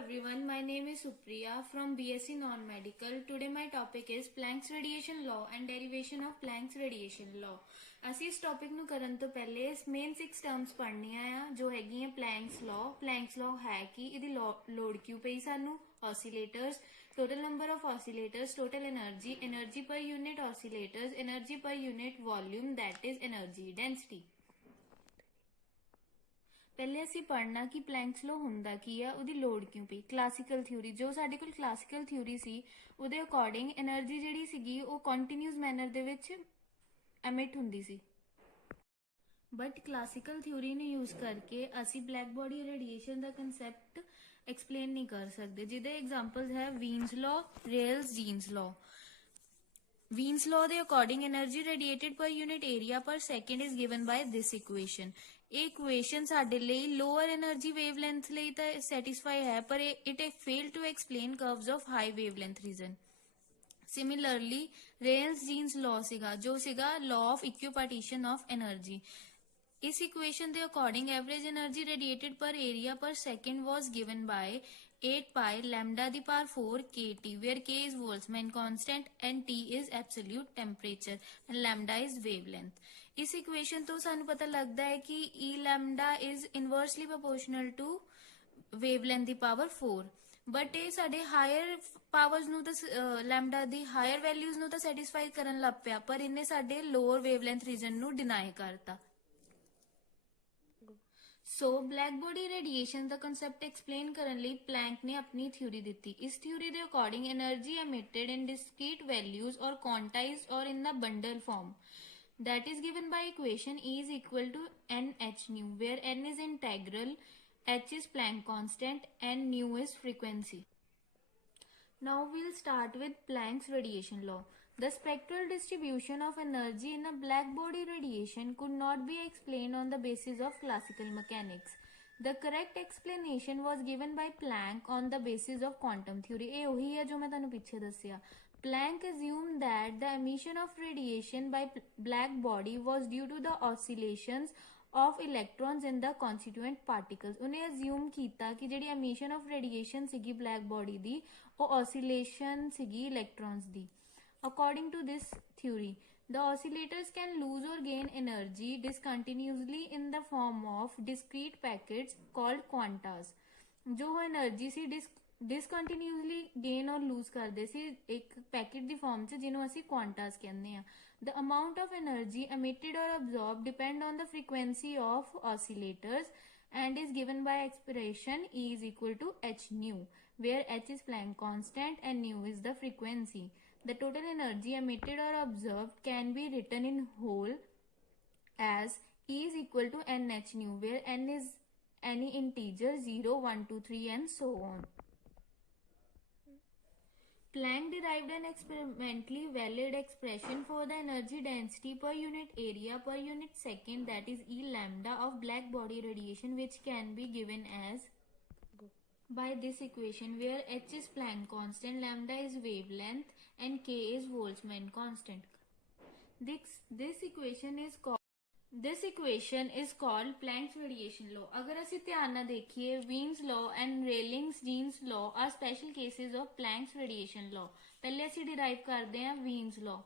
everyone, my name is Supriya from BSc Non-Medical. Today my topic is Planck's radiation law and derivation of Planck's radiation law. ਅਸੀਂ ਇਸ topic ਨੂੰ ਕਰਨ ਤੋਂ ਪਹਿਲੇ main 6 terms ਪੜ੍ਹਨੀਆਂ ਆ ਜੋ ਹੈਗੀਆਂ Planck's law. Planck's law ਹੈ ਕਿ ਇਹਦੀ ਲੋੜ ਕਿਉਂ ਪਈ ਸਾਨੂੰ, oscillators, total number of oscillators, total energy, energy per unit oscillators, energy per unit volume, that is energy density. ਪਹਿਲੇ ਅਸੀਂ ਪੜ੍ਹਨਾ ਕਿ ਪਲੈਂਕਸ ਲੋ ਹੁੰਦਾ ਕੀ ਆ, ਉਹਦੀ ਲੋੜ ਕਿਉਂ ਪਈ। ਕਲਾਸੀਕਲ ਥਿਊਰੀ, ਜੋ ਸਾਡੇ ਕੋਲ ਕਲਾਸੀਕਲ ਥਿਊਰੀ ਸੀ ਉਹਦੇ ਅਕੋਰਡਿੰਗ એનર્ਜੀ ਜਿਹੜੀ ਸੀਗੀ ਉਹ ਕੰਟੀਨਿਊਸ ਮੈਨਰ ਦੇ ਵਿੱਚ ਐਮਿਟ ਹੁੰਦੀ ਸੀ, ਬਟ ਕਲਾਸੀਕਲ ਥਿਊਰੀ ਨੂੰ ਯੂਜ਼ ਕਰਕੇ ਅਸੀਂ ਬਲੈਕ ਬੋਡੀ ਰੇਡੀਏਸ਼ਨ ਦਾ ਕੰਸੈਪਟ ਐਕਸਪਲੇਨ ਨਹੀਂ ਕਰ ਸਕਦੇ, ਜਿਹਦੇ ਐਗਜ਼ਾਮਪਲਸ ਹੈ ਵੀਨਸ ਲੋ, ਰੇਲਸ ਜੀਨਸ ਲੋ। Wien's law ਦੇ according energy radiated per unit area per second is given by this equation. ਇਹ equation ਸਾਡੇ ਲਈ lower energy wavelength ਲਈ ਤਾਂ satisfy ਹੈ, ਪਰ it failed to explain curves of high wavelength region. Similarly, Rayleigh-Jeans law ਸੀਗਾ ਜੋ ਸੀਗਾ law of equipartition of energy. ਇਸ equation ਦੇ according average energy radiated per area per second was given by 8 pi lambda the power 4 kT, where k is Boltzmann constant and T is absolute temperature and lambda is wavelength. इस equation तो सानू पता लगता है कि E lambda is inversely proportional to wavelength the power 4, but ਇਹ ਸਾਡੇ higher powers ਨੂੰ ਤਾਂ lambda ਦੀ higher values ਨੂੰ ਤਾਂ satisfy ਕਰਨ ਲੱਗ ਪਿਆ, ਪਰ ਇਹਨੇ ਸਾਡੇ lower wavelength region ਨੂੰ deny ਕਰਤਾ। सो ब्लैक बॉडी रेडिएशन का कंसैप्ट एक्सप्लेन करने ਲਈ प्लैंक ने अपनी थ्योरी दी। इस थ्योरी के अकॉर्डिंग एनर्जी एमिटेड इन डिस्क्रीट वैल्यूज और क्वांटाइज्ड और in the bundle form, that is given by equation E is equal to NH nu, where N is integral, H is Planck constant and nu is frequency. Now we'll start with Planck's radiation law. The spectral distribution of energy in a black body radiation could not be explained on the basis of classical mechanics. The correct explanation was given by Planck on the basis of quantum theory. ਇਹ ਉਹੀ ਹੈ ਜੋ ਮੈਂ ਤੁਹਾਨੂੰ ਪਿੱਛੇ ਦੱਸਿਆ। Planck assumed that the emission of radiation by black body was due to the oscillations of electrons in the constituent particles. ਉਹਨੇ assume ਕੀਤਾ ਕਿ ਜਿਹੜੀ emission of radiation ਸੀਗੀ black body ਦੀ ਉਹ oscillation ਸੀਗੀ electrons the. According to this theory, the oscillators can lose or gain energy discontinuously in the form of discrete packets called quantas. जो energy सी discontinuously gain और lose करते सी एक packet दी form च जिन्हों असी quantas कहने हैं। The amount of energy emitted or absorbed depend on the frequency of oscillators and is given by expression E is equal to H nu, where H is Planck constant and nu is the frequency. The total energy emitted or absorbed can be written in whole as E is equal to NH nu, where N is any integer 0, 1, 2, 3 and so on. Planck derived an experimentally valid expression for the energy density per unit area per unit second, that is E lambda of black body radiation, which can be given as by this equation, where H is Planck constant, lambda is wavelength and K is Boltzmann constant. This equation is called Planck's radiation law. अगर असी ध्यान ना देखिए, Wien's law and Rayleigh-Jeans law are special cases of Planck's radiation law. पहले असी derive करते हैं Wien's law.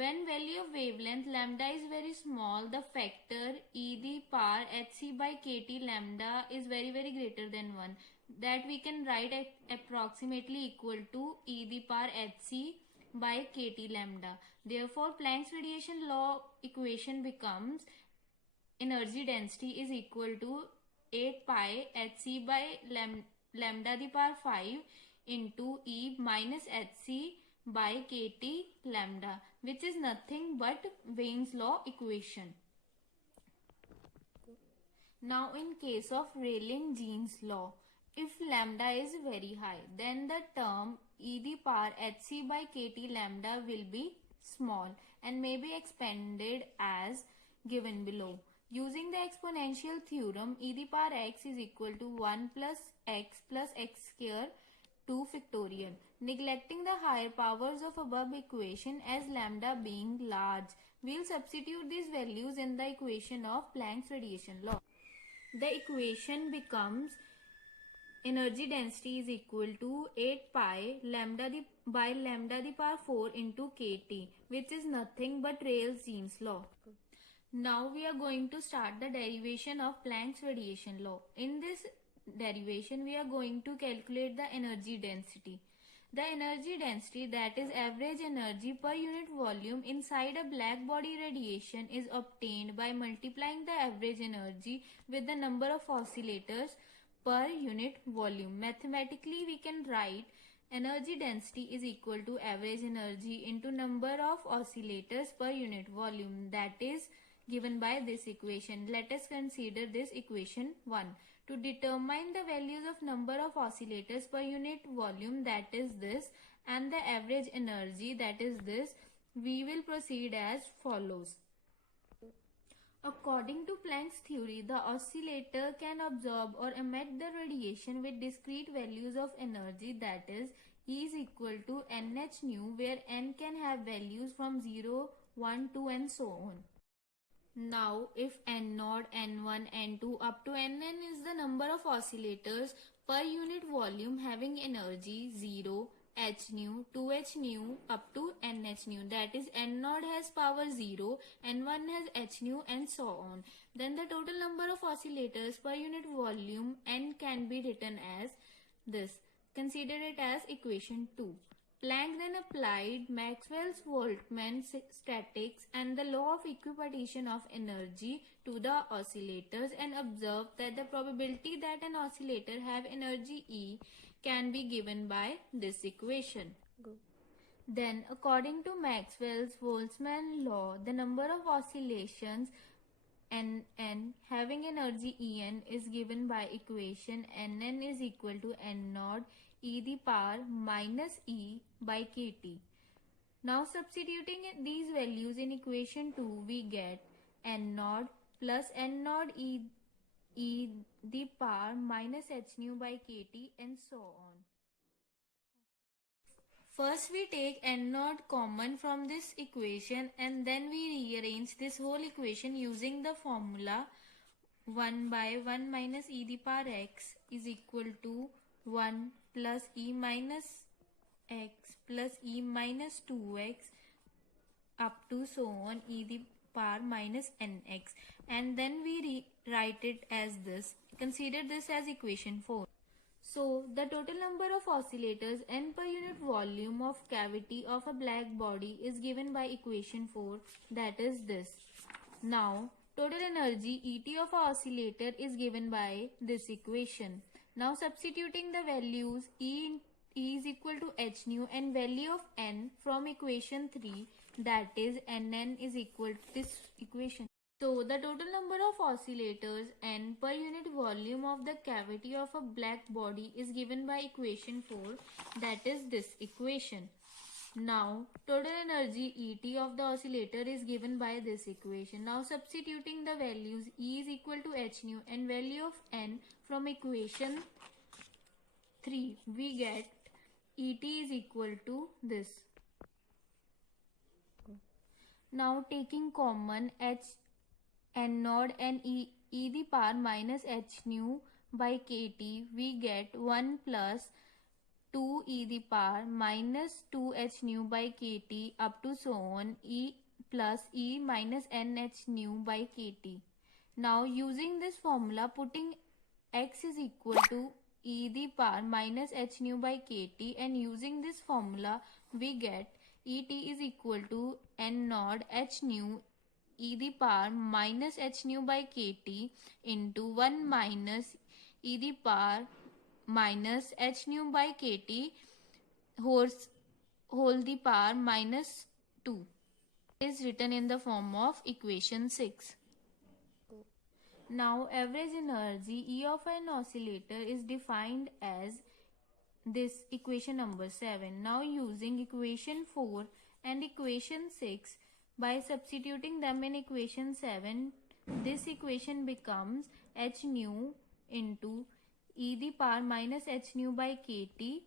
When value of wavelength lambda is very small, the factor e the power hc by kt lambda is very greater than 1. That we can write approximately equal to e the power hc by kt lambda. Therefore, Planck's radiation law equation becomes energy density is equal to 8 pi hc by lambda the power 5 into e minus hc by kt lambda, which is nothing but Wien's law equation. Now in case of Rayleigh-Jeans law, if lambda is very high, then the term e the power hc by kt lambda will be small and may be expanded as given below. Using the exponential theorem, e the power x is equal to 1 plus x square 2 factorial. Neglecting the higher powers of above equation as lambda being large, we'll substitute these values in the equation of Planck's radiation law. The equation becomes energy density is equal to 8 pi lambda the power 4 into kT, which is nothing but Rayleigh-Jeans law. Now we are going to start the derivation of Planck's radiation law. In this derivation, we are going to calculate the energy density. The energy density, that is average energy per unit volume inside a black body radiation, is obtained by multiplying the average energy with the number of oscillators per unit volume. Mathematically, we can write energy density is equal to average energy into number of oscillators per unit volume, that is given by this equation. Let us consider this equation 1. To determine the values of number of oscillators per unit volume, that is this, and the average energy, that is this, we will proceed as follows. According to Planck's theory, the oscillator can absorb or emit the radiation with discrete values of energy, that is, E is equal to nh nu, where n can have values from 0, 1, 2 and so on. Now, if n0, n1, n2 up to nn is the number of oscillators per unit volume having energy 0, h nu, 2h nu up to nh nu, that is n0 has power 0, n1 has h nu and so on, then the total number of oscillators per unit volume n can be written as this. Consider it as equation 2. Planck then applied Maxwell's Boltzmann statics and the law of equipartition of energy to the oscillators and observed that the probability that an oscillator have energy E can be given by this equation. Then, according to Maxwell's Boltzmann law, the number of oscillations Nn having energy En is given by equation Nn is equal to n0 e the power minus e by kt. Now substituting these values in equation 2, we get n0 plus n0 e the power minus h nu by kt and so on. First we take n0 common from this equation and then we rearrange this whole equation using the formula 1 by 1 minus e the power x is equal to 1 plus e minus x plus e minus 2x up to so on e the power minus nx, and then we write it as this. Consider this as equation 4. So, the total number of oscillators n per unit volume of cavity of a black body is given by equation 4, that is this. Now, total energy Et of a oscillator is given by this equation. Now, substituting the values E is equal to h nu and value of n from equation 3, that is nn is equal to this equation. So, the total number of oscillators n per unit volume of the cavity of a black body is given by equation 4, that is this equation. Now, total energy Et of the oscillator is given by this equation. Now, substituting the values E is equal to h nu and value of n from equation 3, we get Et is equal to this. Now, taking common n0 and e the power minus h nu by kt, we get 1 plus 2 e the power minus 2h nu by kt up to so on e plus e minus nh nu by kt. Now, using this formula, putting x is equal to e the power minus h nu by kt and using this formula, we get Et is equal to n0 h nu e the power minus h nu by kt into 1 minus e the power minus h nu by kt whole the power minus 2 is written in the form of equation 6. Now, average energy E of an oscillator is defined as this equation number 7. Now, using equation 4 and equation 6, by substituting them in equation 7, this equation becomes h nu into e the power minus h nu by kt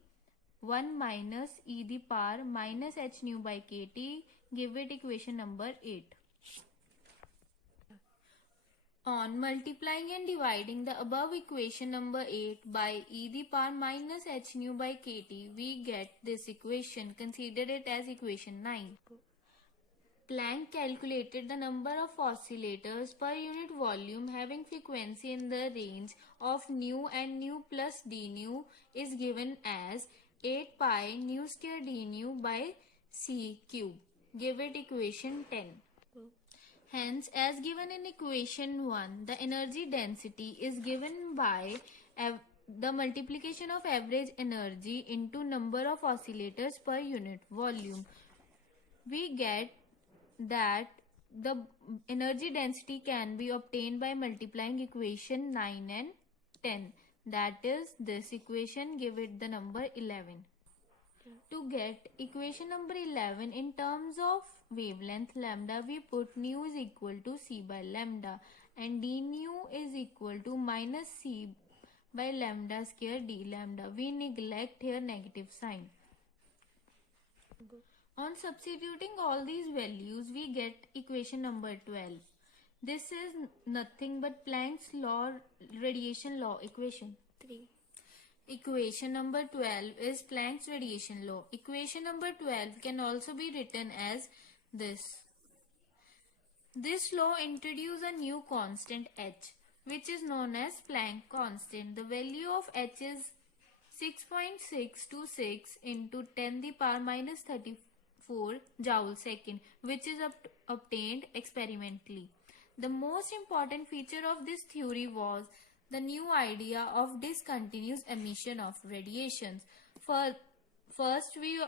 1 minus e the power minus h nu by kt, give it equation number 8. On multiplying and dividing the above equation number 8 by e the power minus h nu by kt, we get this equation. Consider it as equation 9. Planck calculated the number of oscillators per unit volume having frequency in the range of nu, and nu plus d nu is given as 8 pi nu square d nu by c cube. Give it equation 10. Hence, as given in equation 1, the energy density is given by the multiplication of average energy into number of oscillators per unit volume. We get that the energy density can be obtained by multiplying equation 9 and 10. That is this equation, give it the number 11. To get equation number 11 in terms of wavelength lambda, we put nu is equal to c by lambda and d nu is equal to minus c by lambda square d lambda. We neglect here negative sign. On substituting all these values, we get equation number 12. This is nothing but Planck's law, radiation law equation 3. Equation number 12 is Planck's radiation law. Equation number 12 can also be written as this. This law introduces a new constant h, which is known as Planck constant. The value of h is 6.626 into 10 the power minus 34 joule second, which is obtained experimentally. The most important feature of this theory was the new idea of discontinuous emission of radiations. First, we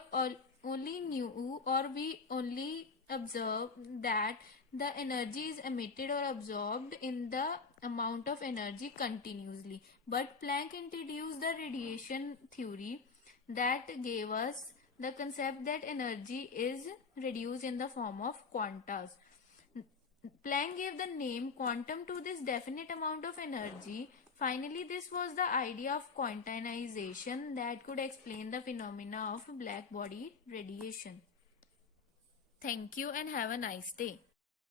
only knew, or we only observed, that the energy is emitted or absorbed in the amount of energy continuously. But Planck introduced the radiation theory that gave us the concept that energy is reduced in the form of quantas. Planck gave the name quantum to this definite amount of energy. Finally, this was the idea of quantization that could explain the phenomena of black body radiation. Thank you and have a nice day.